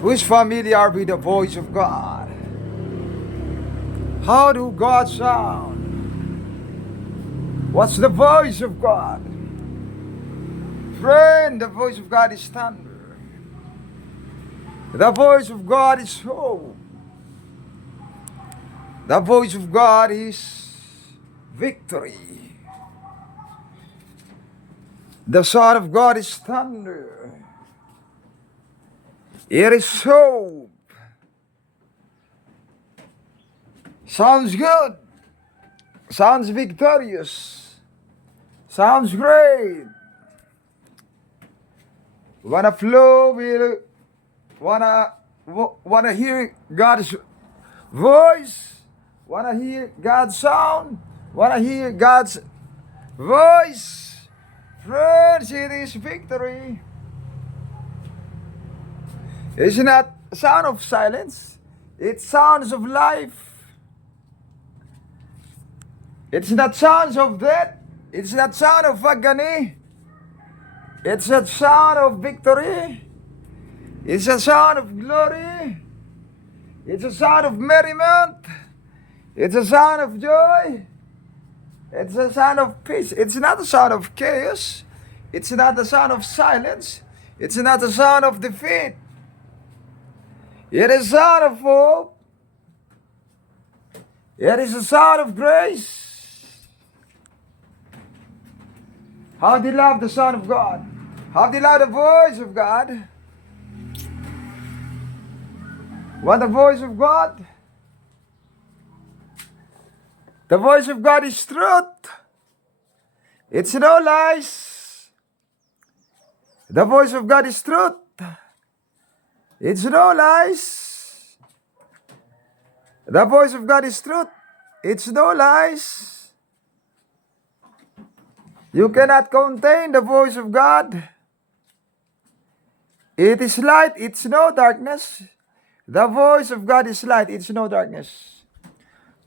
Who's familiar with the voice of God? How do God sound? What's the voice of God? Friend, the voice of God is thunder. The voice of God is hope. The voice of God is victory. The Son of God is thunder. It is hope. Sounds good. Sounds victorious. Sounds great. Wanna flow with, wanna hear God's voice? Wanna hear God's sound? Wanna hear God's voice? Friends, it is victory. It's not sound of silence. It's sounds of life. It's not sounds of death. It's not sound of agony. It's a sound of victory. It's a sound of glory. It's a sound of merriment. It's a sound of joy. It's a sound of peace. It's not a sound of chaos. It's not a sound of silence. It's not a sound of defeat. It is a sound of hope. It is a sound of grace. How do you love the Son of God? How do you love the voice of God? Want the voice of God? The voice of God is truth. It's no lies. The voice of God is truth. It's no lies. The voice of God is truth. It's no lies. You cannot contain the voice of God. It is light, it's no darkness. The voice of God is light, it's no darkness.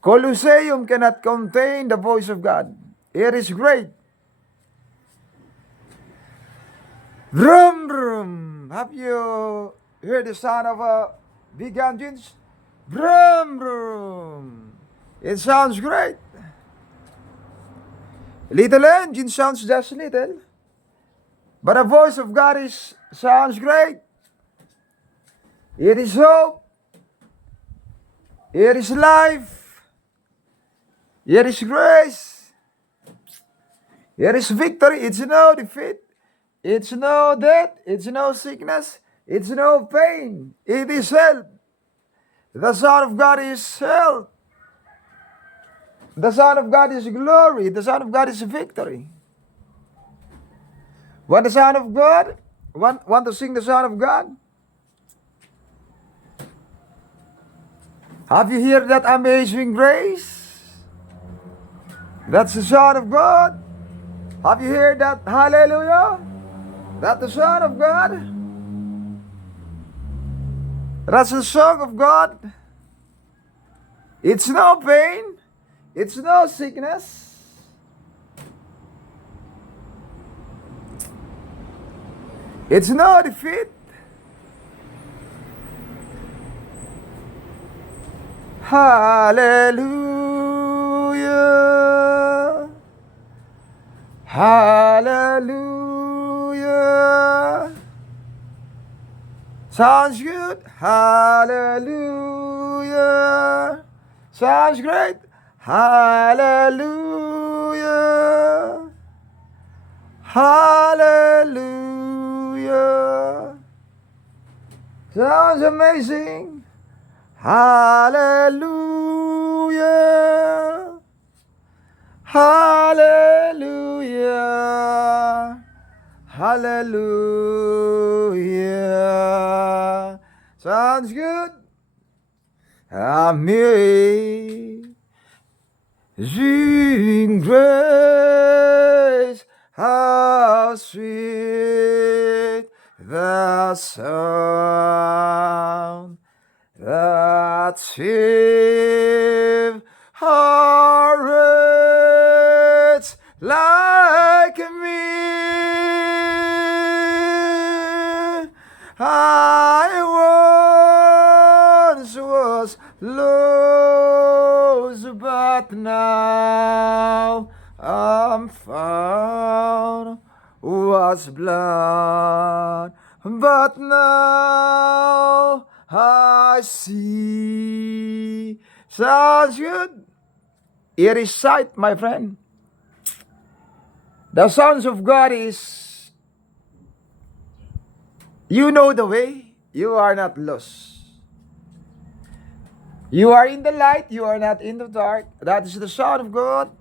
Colosseum cannot contain the voice of God. It is great. Vroom, vroom. Have you heard the sound of a big engine? Vroom, vroom. It sounds great. Little engine sounds just little. But the voice of God sounds great. It is hope. It is life. It is grace. It is victory. It's no defeat. It's no death. It's no sickness. It's no pain. It is health. The Son of God is health. The Son of God is glory. The Son of God is victory. Want the Son of God? Want to sing the Son of God? Have you heard that amazing grace? That's the Son of God. Have you heard that hallelujah? That's the Son of God. That's the song of God. It's no pain. It's no sickness. It's no defeat. Hallelujah. Hallelujah. Sounds good. Hallelujah. Sounds great. Hallelujah. Hallelujah. Sounds amazing. Hallelujah. Hallelujah. Hallelujah. Sounds good. Amazing grace, how sweet the sound that saved a wretch like me. I lost, but now I'm found. Was blind, but now I see. Sounds good. It is sight, my friend. The sons of God is, you know the way, you are not lost. You are in the light, you are not in the dark. That is the Son of God.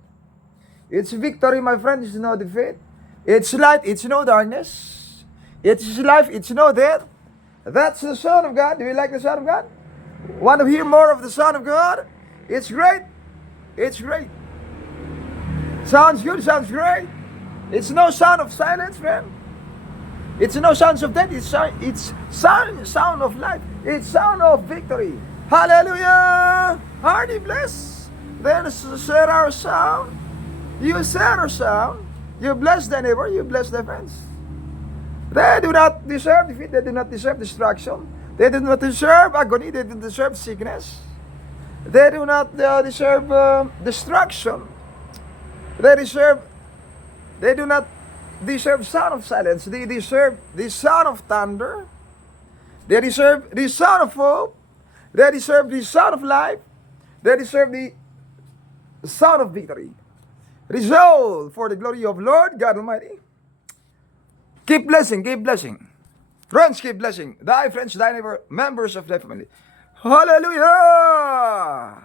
It's victory, my friend, it's no defeat. It's light, it's no darkness. It's life, it's no death. That's the Son of God. Do you like the Son of God? Want to hear more of the Son of God? It's great. It's great. Sounds good, sounds great. It's no sound of silence, friend. It's no sounds of death. It's sound of life. It's sound of victory. Hallelujah. Are you blessed? Then share our sound. You share our sound. You bless the neighbor. You bless the friends. They do not deserve defeat. They do not deserve destruction. They do not deserve agony. They do not deserve sickness. They do not deserve destruction. They do not deserve sound of silence. They deserve the sound of thunder. They deserve the sound of hope. They deserve the sound of life. They deserve the sound of victory. Resolve for the glory of Lord God Almighty. Keep blessing, keep blessing. Friends, keep blessing. Thy friends, thy neighbor, members of thy family. Hallelujah!